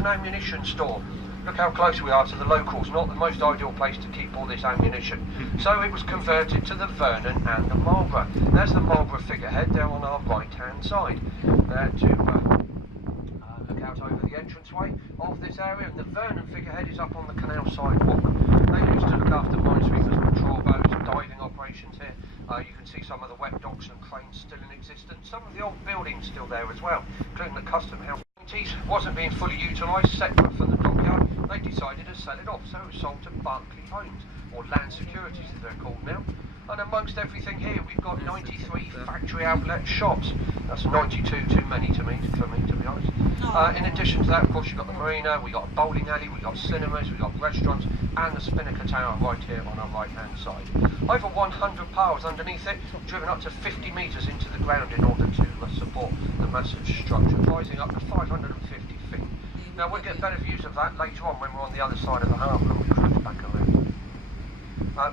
an ammunition store. Look how close we are to the locals, not the most ideal place to keep all this ammunition. So it was converted to the Vernon and the Marlborough. There's the Marlborough figurehead there on our right hand side. There to look out over the entranceway of this area, and the Vernon figurehead is up on the canal sidewalk. They used to look after minesweepers, patrol boats, diving operations here. You can see some of the wet docks and cranes still in existence. Some of the old buildings still there as well, including the custom house. Wasn't being fully utilised, separate from the dockyard. They decided to sell it off, so it was sold to Barclay Homes, or Land Securities as they're called now. And amongst everything here, we've got 93 factory outlet shops. That's 92 too many for me, to be honest. In addition to that, of course, you've got the marina, we've got a bowling alley, we've got cinemas, we've got restaurants, and the Spinnaker Tower right here on our right-hand side. Over 100 piles underneath it, driven up to 50 metres into the ground in order to support the massive structure, rising up to 550 feet. Now, we'll get better views of that later on when we're on the other side of the harbour and we cruise back around.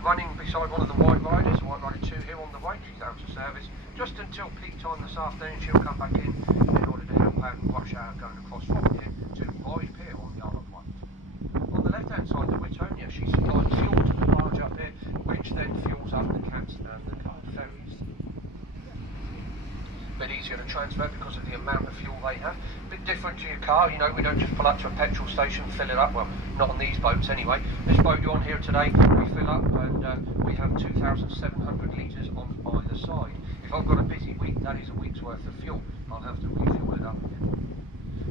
Running beside one of the White Riders, White Rider 2 here on the right, she's out of service just until peak time this afternoon. She'll come back in order to help out and rush hour going across from here to Boyd Pier on the Isle of Wight. On the left hand side, the Wittonia, she supplies fuel to the barge up here, which then fuels up the cats and the car ferries. Bit easier to transfer because of the amount of fuel they have. Bit different to your car, you know, we don't just pull up to a petrol station, fill it up, well, not on these boats anyway. This boat you're on here today, we fill up and we have 2,700 litres on either side. If I've got a busy week, that is a week's worth of fuel. I'll have to refuel it up again.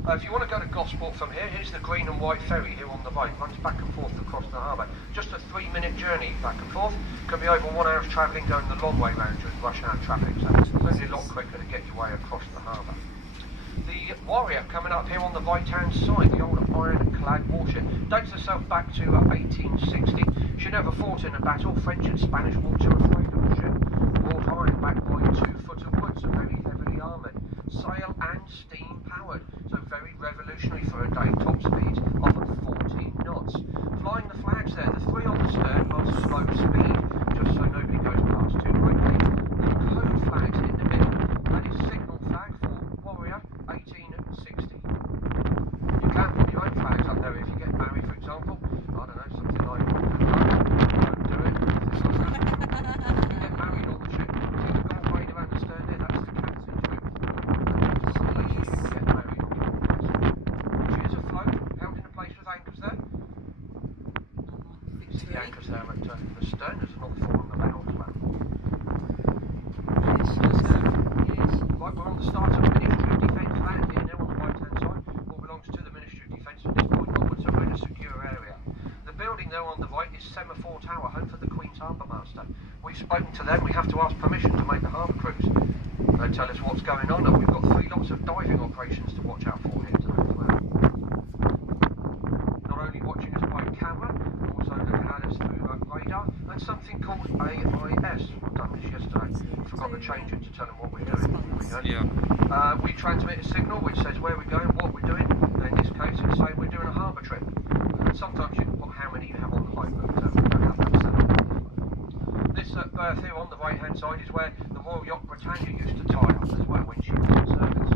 If you want to go to Gosport from here, here's the green and white ferry here on the right. It runs back and forth across the harbour. Just a 3-minute journey back and forth. Can be over 1 hour's travelling going the long way round during rush hour traffic, so it's only a lot quicker to get your way across the harbour. The Warrior coming up here on the right hand side, the old iron-clad warship, dates herself back to 1860. She never fought in a battle. French and Spanish were too afraid of the ship. Wrought iron backed by 2 foot of wood, so very heavily armoured. Sail and steam powered, so very revolutionary for a day. Top speeds of 14 knots. Flying the flags there, the 3 on the stern are slow speed, just so nobody goes past too quickly. The code flags in the middle, that is signal flag for Warrior 1860. You can put your own flags up there if you get married, for example. I don't know, something like don't do it. If you get married on the ship, see the gold braid around the stern there, that's the captain's room. It's the place you can get married on. She is afloat, held in place with anchors there. You see the anchors there at the stern, there's another 4 on the bow as well. Right, we're on the start of Ministry of Defence land here now on the right hand side. All belongs to the Ministry of Defence from this point onwards, so we're in a secure area. The building there on the right is Semaphore Tower, home for the Queen's Harbour Master. We've spoken to them, we have to ask permission to make the harbour cruise. They tell us what's going on, and we've got 3 lots of diving operations to watch out for here today as well. Not only watching us by camera, also looking at us through radar, and something called AIS. I've done this yesterday, forgot to change it to tell them what we're doing. Yeah. We transmit a signal which says where we're going, what we're doing, and in this case it's saying we're doing a harbour trip. Sometimes you can put how many you have on the boat, but we don't have that set up. This berth here on the right hand side is where the Royal Yacht Britannia used to tie up as well when she was in service.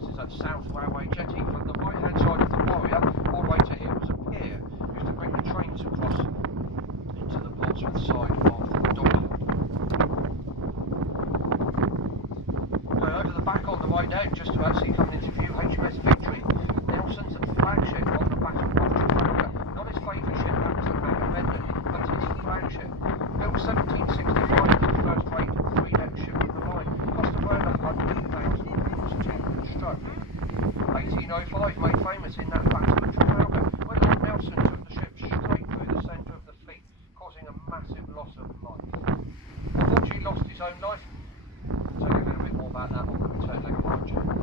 This is at South Railway Jetty. From the right hand side of the Warrior, all the way to here was a pier. Used to bring the trains across into the Portsmouth side of the dockyard. Over the back on the right there, just about see coming into view, HMS Victory. Nelson's flagship on the back of Trafalgar. Not his favourite ship, that was a Agamemnon, but his flagship. Built 1765, the first rate 3-deck ship of the line. Cost around £100,000 to construct. 1805, made famous in that battle of Trafalgar, when Lord Nelson took the ship straight through the centre of the fleet, causing a massive loss of life. Unfortunately, he lost his own life. I'll tell you a little bit more about that on the return leg of our journey.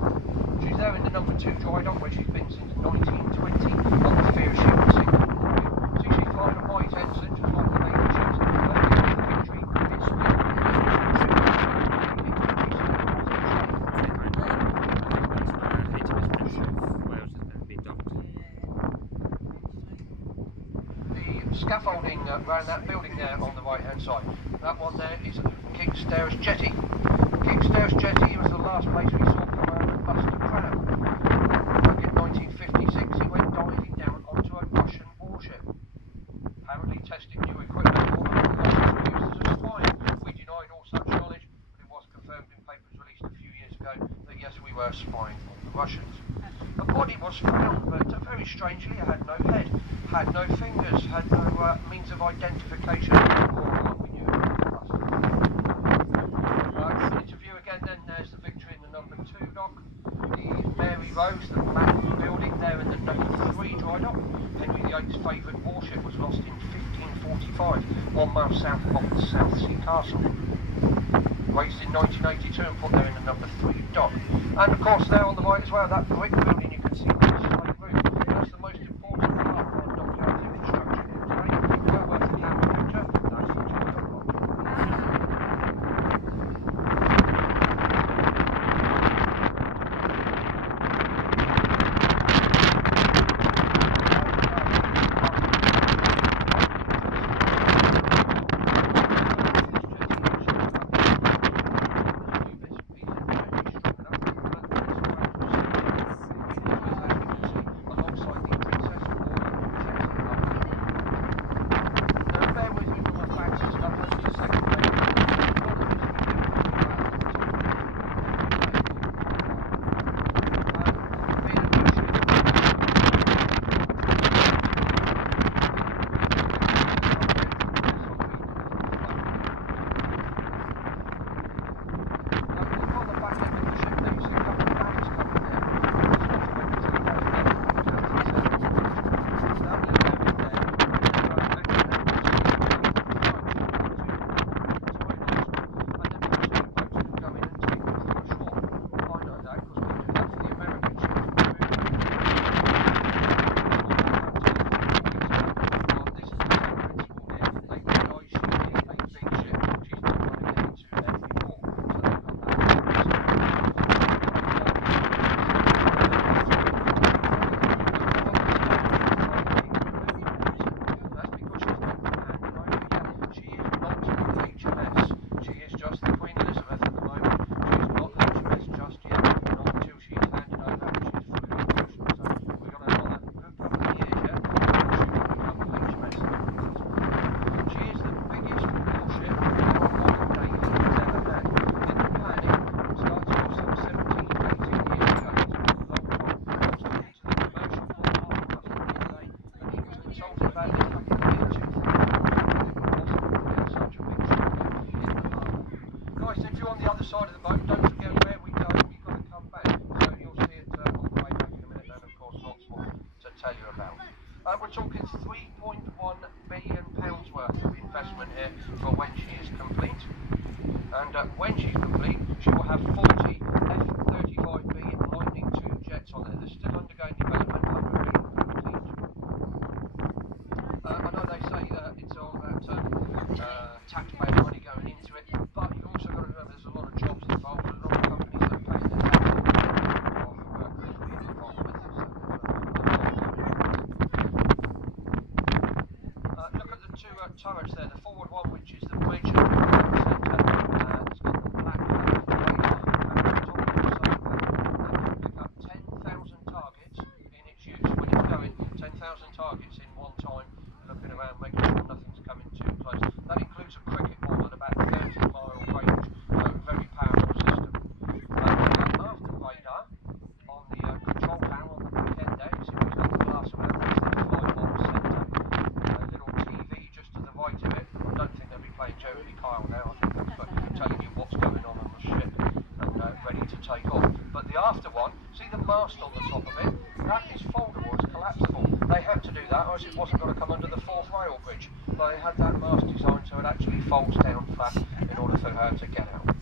She's there in the number 2 dry dock where she's been since 1920 on the fear ship and sinking. See, she's flying a white ensign just like the Navy ships. The Victory, it's still the scaffolding around that building there on the right hand side. That one there is King Stairs Jetty. King Stairs Jetty was the last place we saw come out of Buster Crown. Back in 1950. The body was found, but very strangely it had no head, had no fingers, had no means of identification. Into view again then, there's the Victory in the number 2 dock, the Mary Rose, the black building there in the number 3 dry dock. Henry VIII's favourite warship was lost in 1545, 1 mile south of the South Sea Castle. Raised in 1982 and put there in the number 3 dock. And of course there on the right as well, that brick building you can see with the slate roof. That's the most important part of our dockyard infrastructure here today. Well worth the camera picture. That's the joy of H.M.S. She is just the Queen Elizabeth at the moment. She's not H.M.S. just yet, not until she's handed over and she's fully operational. So we've got another good couple of years yet before she will become H.M.S. She is the biggest warship our modern day fleet has ever had. In the planning, starting off some 17, 18 years ago, it took a long time. I was talking to the commercial Portsmouth customer today, and he was consulting about this back in the year 2000. Such a big ship in the harbour. Guys, if you're on the other side of the boat, don't forget where we go, we've got to come back. So you'll see it on the way back in a minute, and of course lots more to tell you about. We're talking £3.1 billion worth of investment here for when she is complete. And when she's complete, she will have 40 F-35B Lightning II jets on there. They're still undergoing development, £100 million each. I know they say it's all about taxpayer money going into it, but you've also got to remember there's a lot of jobs involved, a lot of companies that pay their tax of workers being involved with it. Look at the two turrets there, the forward one, which is the major centre, it's got the black radar, and on top of the side that can pick up 10,000 targets in its use. When it's going, 10,000 targets in one time, looking around, making sure nothing's coming too close. That includes a cricket ball at about 30-mile range, so a very powerful system. After radar, on the control panel on the back end there, you see we've got the glass around, that's the fly-ball centre. A little TV just to the right of it. I don't think they'll be playing Jeremy Kyle now, I think that's for telling you what's going on the ship and ready to take off. But the after one, see the mast on the top of it? That is foldable, it's collapsible. They had to do that, or else it wasn't going to come under the 4th rail bridge. But they had that mast designed so it actually folds down flat in order for her to get out.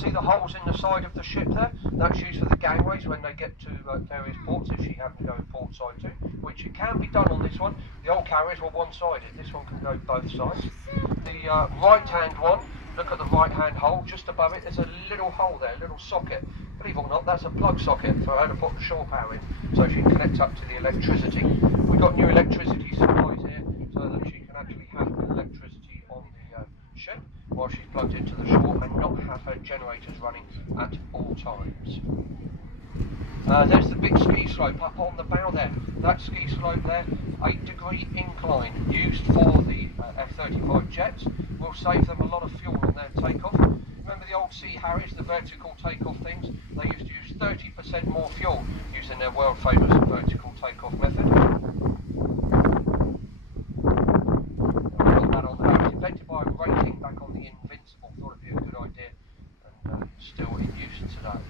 See the holes in the side of the ship there? That's used for the gangways when they get to various ports, if she happened to go port side too, which it can be done on this one. The old carriers were one-sided, this one can go both sides. The right-hand one, look at the right-hand hole, just above it, there's a little hole there, a little socket. Believe it or not, that's a plug socket for her to put the shore power in, so she can connect up to the electricity. We've got new electricity supplies here, so that she can actually have electricity on the ship while she's plugged into the shore and not have her generators running at all times. There's the big ski slope up on the bow there. That ski slope there, 8-degree incline, used for the F-35 jets, will save them a lot of fuel on their takeoff. remember the old Sea Harriers, the vertical takeoff things? They used to use 30% more fuel using their world famous vertical takeoff method. Got that on there. It was invented by a rating back on the Invincible. Thought it'd be a good idea, and still in use today.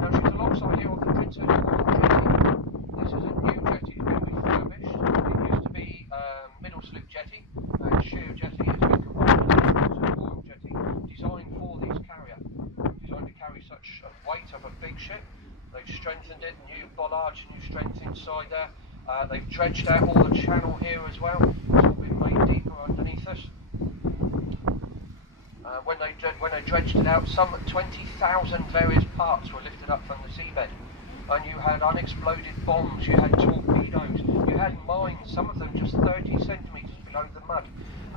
Now she's alongside here on the Princess Royal jetty. This is a new jetty, it's been refurbished. It used to be middle slip jetty, sheer jetty. It's been combined with the Princess Royal jetty, designed for this carrier, designed to carry such a weight of a big ship. They've strengthened it, new bollards, new strength inside there. They've dredged out all the channel here as well. It's all been made deeper underneath us. When they dredged it out, some 20,000 various parts were lifted up from the seabed. And you had unexploded bombs, you had torpedoes, you had mines, some of them just 30 centimetres below the mud.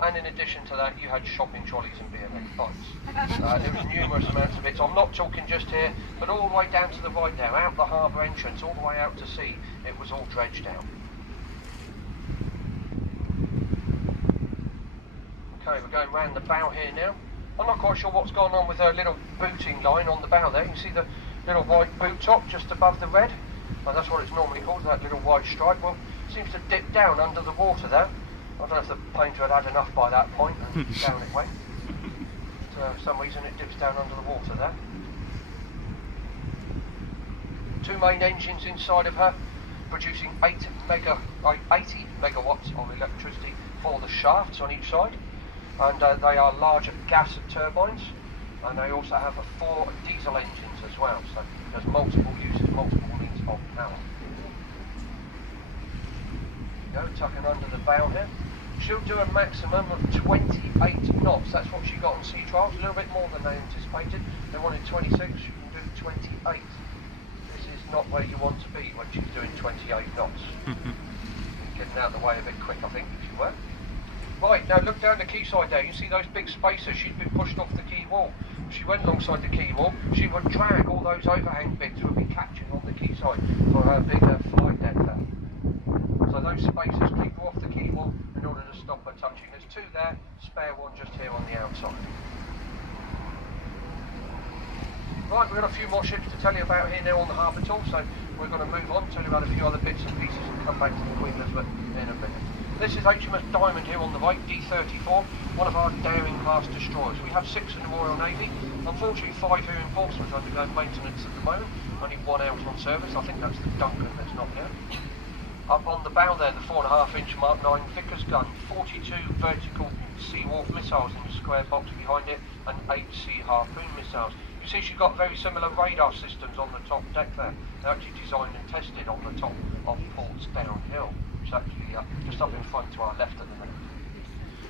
And in addition to that, you had shopping trolleys and beer neck fights. There was numerous amounts of it. So I'm not talking just here, but all the way down to the right now, out the harbour entrance, all the way out to sea, it was all dredged out. Okay, we're going round the bow here now. I'm not quite sure what's going on with her little booting line on the bow there. You can see the little white boot top just above the red. And that's what it's normally called, that little white stripe. Well, it seems to dip down under the water there. I don't know if the painter had enough by that point and down it went. But, for some reason it dips down under the water there. Two main engines inside of her, producing 80 megawatts of electricity for the shafts on each side. And they are large gas turbines, and they also have 4 diesel engines as well, so there's multiple uses, multiple means of power. There you go, tucking under the bow here. She'll do a maximum of 28 knots, that's what she got on sea trials, a little bit more than they anticipated. They wanted 26, she can do 28. This is not where you want to be when she's doing 28 knots. Getting out of the way a bit quick, I think, if you were. Right, now look down the quayside there, you see those big spacers, she's been pushed off the quay wall. If she went alongside the quay wall, she would drag all those overhang bits would be captured on the quayside for her bigger flight deck there. So those spacers keep her off the quay wall in order to stop her touching. There's 2 there, spare one just here on the outside. Right, we've got a few more ships to tell you about here now on the Harbour Tour, so we're going to move on, tell you about a few other bits and pieces and come back to the Queen Elizabeth in a minute. This is H.M.S Diamond here on the right, D34, one of our daring class destroyers. We have 6 in the Royal Navy, unfortunately 5 here in Portsmouth undergoing maintenance at the moment, only 1 out on service. I think that's the Duncan that's not here. Up on the bow there, the 4.5-inch Mark 9 Vickers gun, 42 vertical Sea Wolf missiles in the square box behind it, and 8 Sea Harpoon missiles. You see she's got very similar radar systems on the top deck there. They're actually designed and tested on the top of Ports Downhill, which is actually just up in front to our left at the minute.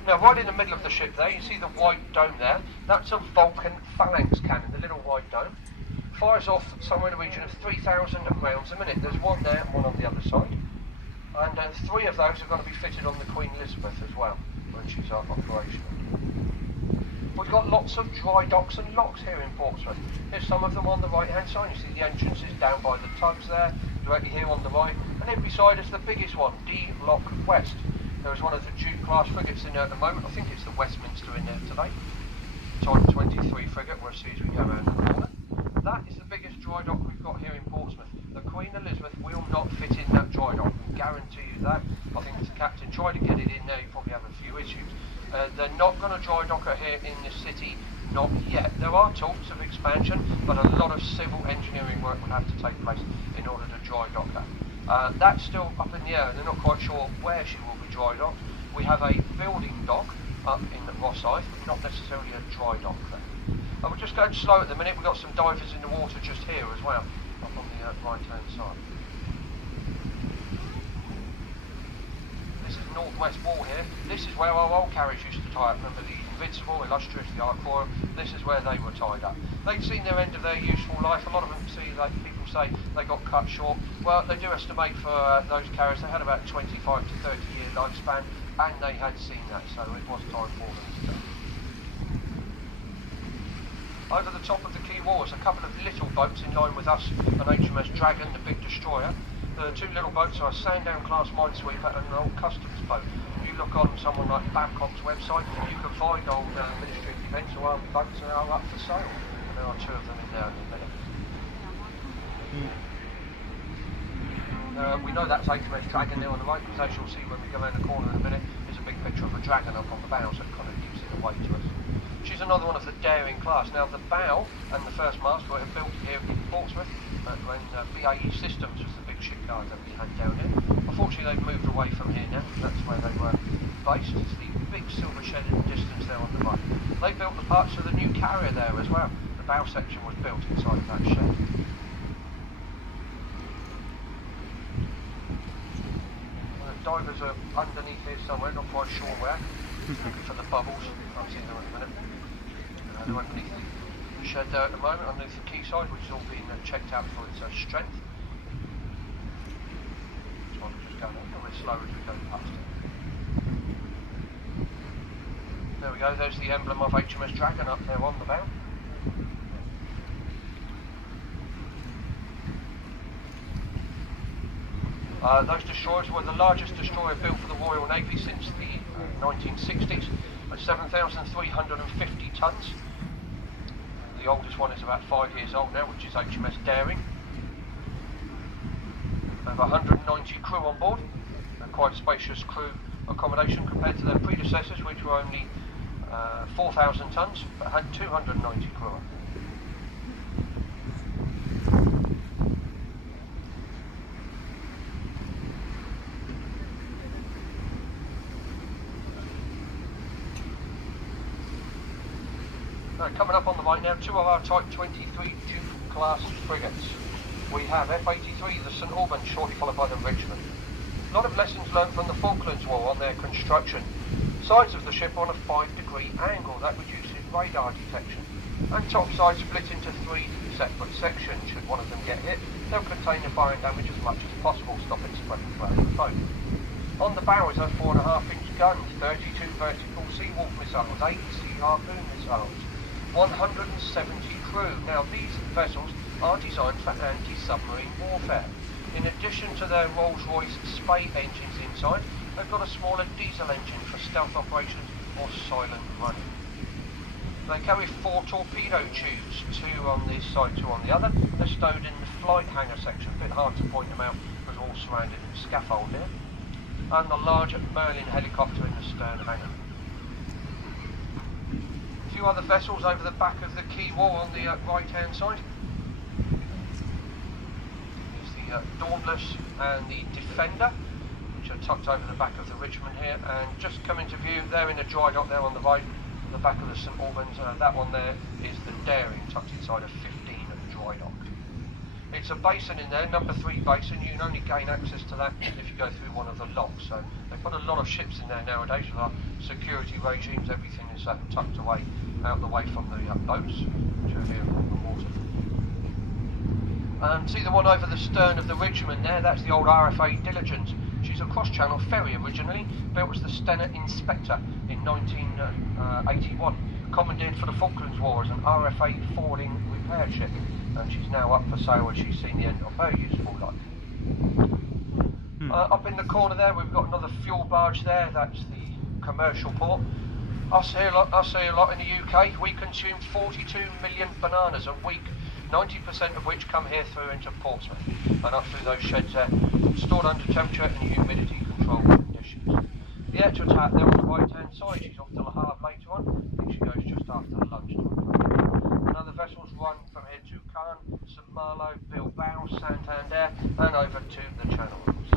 Now right in the middle of the ship there, you see the white dome there. That's a Vulcan phalanx cannon, the little white dome. Fires off somewhere in the region of 3,000 rounds a minute. There's one there and one on the other side. And 3 of those are going to be fitted on the Queen Elizabeth as well, when she's operational. We've got lots of dry docks and locks here in Portsmouth. Here's some of them on the right hand side. You see the entrances down by the tugs there, directly here on the right. And then beside us the biggest one, D Lock West. There's one of the Duke class frigates in there at the moment. I think it's the Westminster in there today. Type 23 frigate, we'll see as we go around the corner. That is the biggest dry dock we've got here in Portsmouth. The Queen Elizabeth will not fit in that dry dock, I can guarantee you that. I think the captain tried to get it in there, you probably have a few issues. They're not going to dry dock her here in the city, not yet. There are talks of expansion, but a lot of civil engineering work will have to take place in order to dry dock her. That's still up in the air, and they're not quite sure where she will be dry docked. We have a building dock up in the Rosyth, but not necessarily a dry dock there. We're just going slow at the minute. We've got some divers in the water just here as well, up on the right-hand side. This is Northwest Wall here. This is where our old carriers used to tie up. Remember the Invincible, Illustrious, the Ark Royal? This is where they were tied up. They've seen their end of their useful life. A lot of them people say they got cut short. Well, they do estimate for those carriers they had about 25 to 30 year lifespan, and they had seen that, so it was time for them to go. Over the top of the quay wall is a couple of little boats in line with us, an H.M.S Dragon, the big destroyer. The two little boats are a Sandown class minesweeper and an old customs boat. If you look on someone like Babcock's website, you can find old Ministry of Defence or armed boats that are up for sale. And there are two of them in there in a minute. We know that's H.M.S Dragon there on the right, because as you'll see when we go around the corner in a minute, there's a big picture of a dragon up on the bows that kind of gives it away to us. She's another one of the daring class. Now the bow and the first mast were built here in Portsmouth when BAE Systems was the big shipyard that we had down here. Unfortunately they've moved away from here now, that's where they were based. It's the big silver shed in the distance there on the right. They built the parts of the new carrier there as well. The bow section was built inside of that shed. Divers are underneath here somewhere, not quite sure where. Looking for the bubbles. I'll see them in a minute. They're underneath the shed there at the moment, underneath the quayside, which is all being checked out for its strength. This one just going a little bit slower as we go past it. There we go, there's the emblem of H.M.S Dragon up there on the bow. Those destroyers were the largest destroyer built for the Royal Navy since the 1960s, at 7,350 tons. The oldest one is about 5 years old now, which is H.M.S Daring. They have 190 crew on board, quite spacious crew accommodation compared to their predecessors, which were only 4,000 tons, but had 290 crew on. Coming up on the right now, two of our Type 23 Duke class frigates. We have F-83, the St Albans, shortly followed by the Richmond. A lot of lessons learned from the Falklands War on their construction. Sides of the ship are on a 5-degree angle that reduces radar detection, and topside split into 3 separate sections. Should one of them get hit, they'll contain the fire and damage as much as possible, stopping spreading throughout the boat. On the bow is a 4.5-inch gun, 32 vertical Seawolf missiles, 8 Sea Harpoon missiles, 170 crew. Now these vessels are designed for anti-submarine warfare. In addition to their Rolls-Royce Spey engines inside, they've got a smaller diesel engine for stealth operations or silent running. They carry 4 torpedo tubes, 2 on this side, 2 on the other. They're stowed in the flight hangar section, a bit hard to point them out because we're all surrounded in scaffold here. And the large Merlin helicopter in the stern hangar. A few other vessels over the back of the quay wall on the right-hand side. There's the Dauntless and the Defender, which are tucked over the back of the Richmond here, and just come into view there in the dry dock there on the right, the back of the St Albans. That one there is the Daring, tucked inside a 15 dry dock. It's a basin in there, number 3 basin. You can only gain access to that if you go through one of the locks. So they put a lot of ships in there nowadays with our security regimes. Everything is tucked away, out the way from the boats, which are here on the water. See the one over the stern of the Richmond there? That's the old RFA Diligence. She's a cross-channel ferry originally, built as the Stena Inspector in 1981, commandeered for the Falklands War as an RFA forwarding repair ship, and she's now up for sale as she's seen the end of her useful life. Up in the corner there we've got another fuel barge there, that's the commercial port. Us here a lot in the UK, we consume 42 million bananas a week, 90% of which come here through into Portsmouth and up through those sheds there, stored under temperature and humidity controlled conditions. The actual tap there on the right hand side, she's off till the half later on. I think she goes just after lunchtime. Now the vessels run from here to Caen, St Malo, Bilbao, Santander and over to the Channel Islands.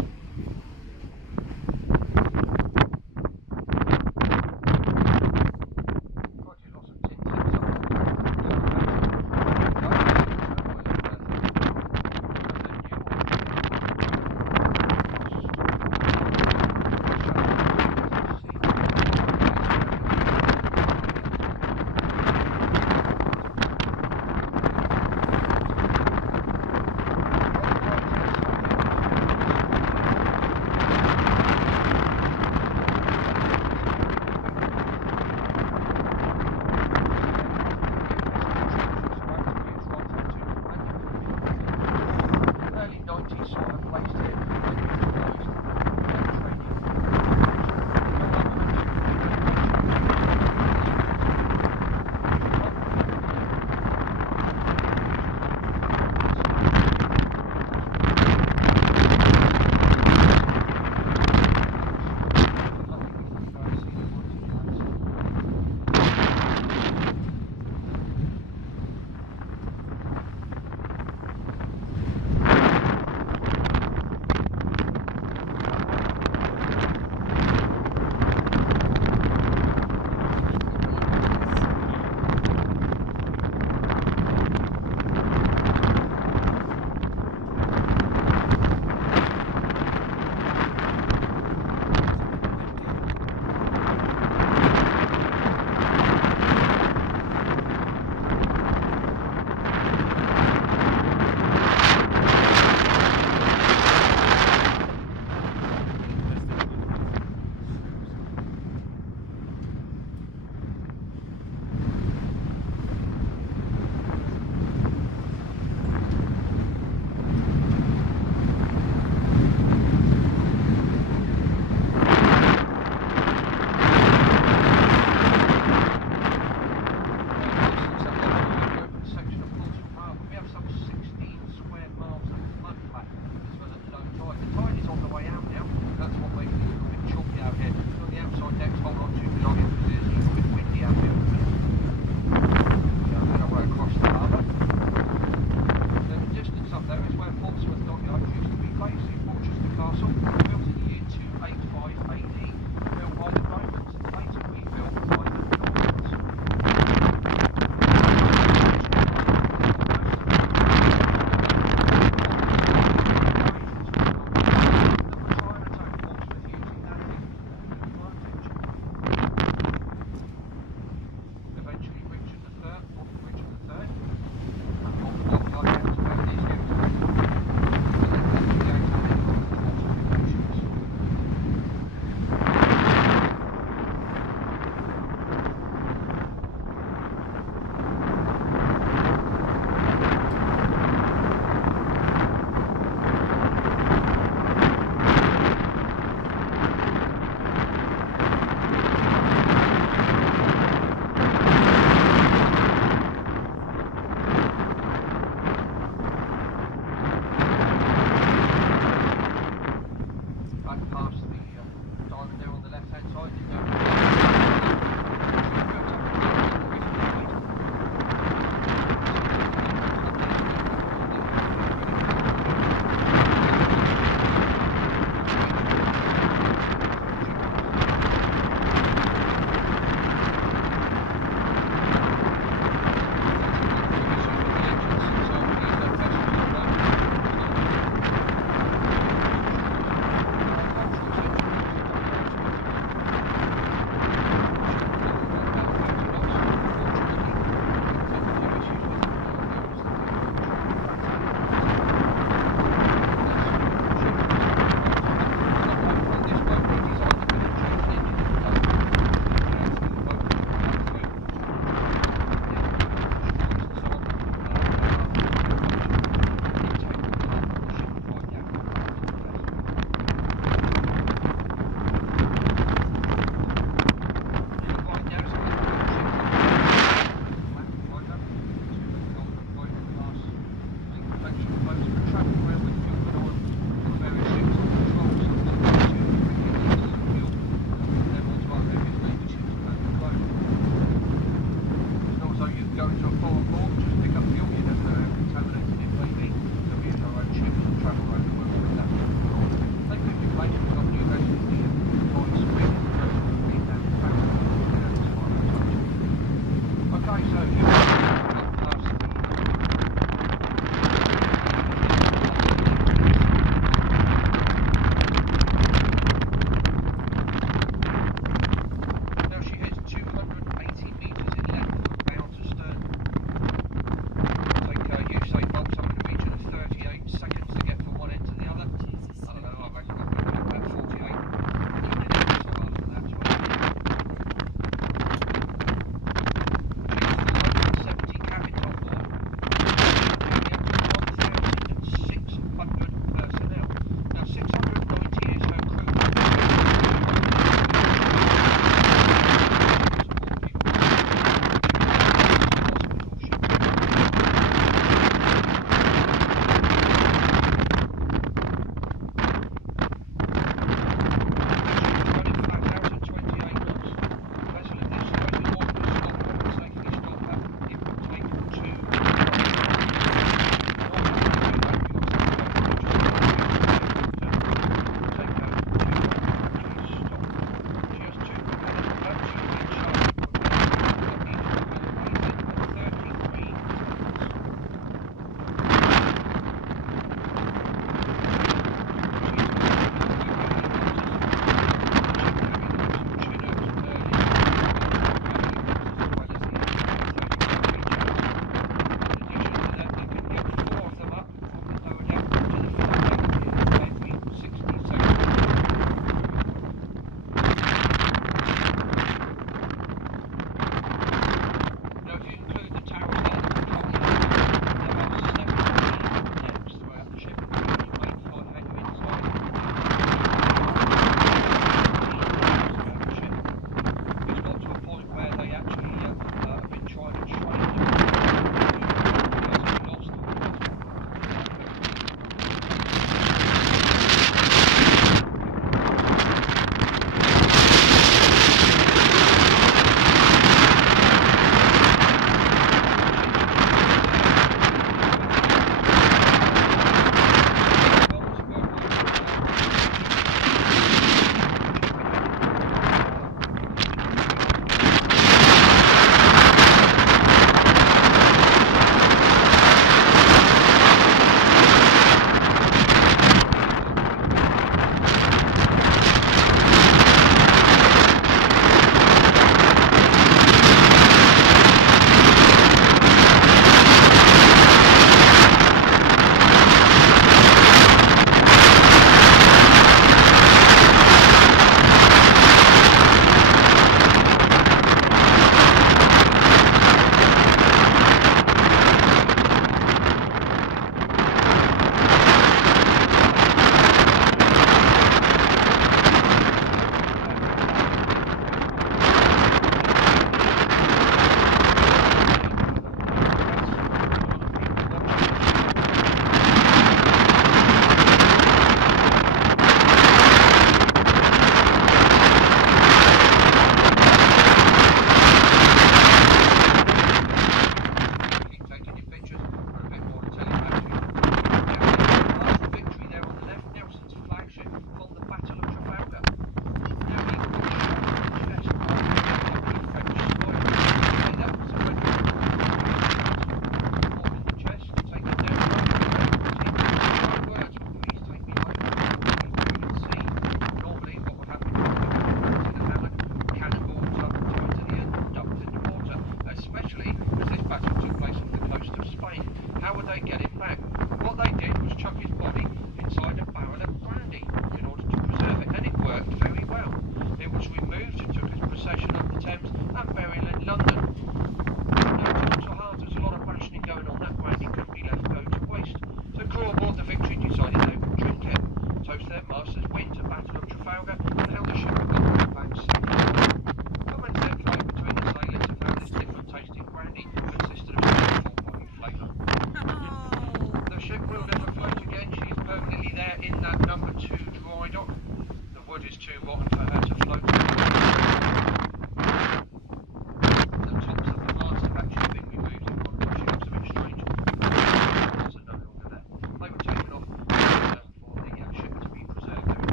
say so.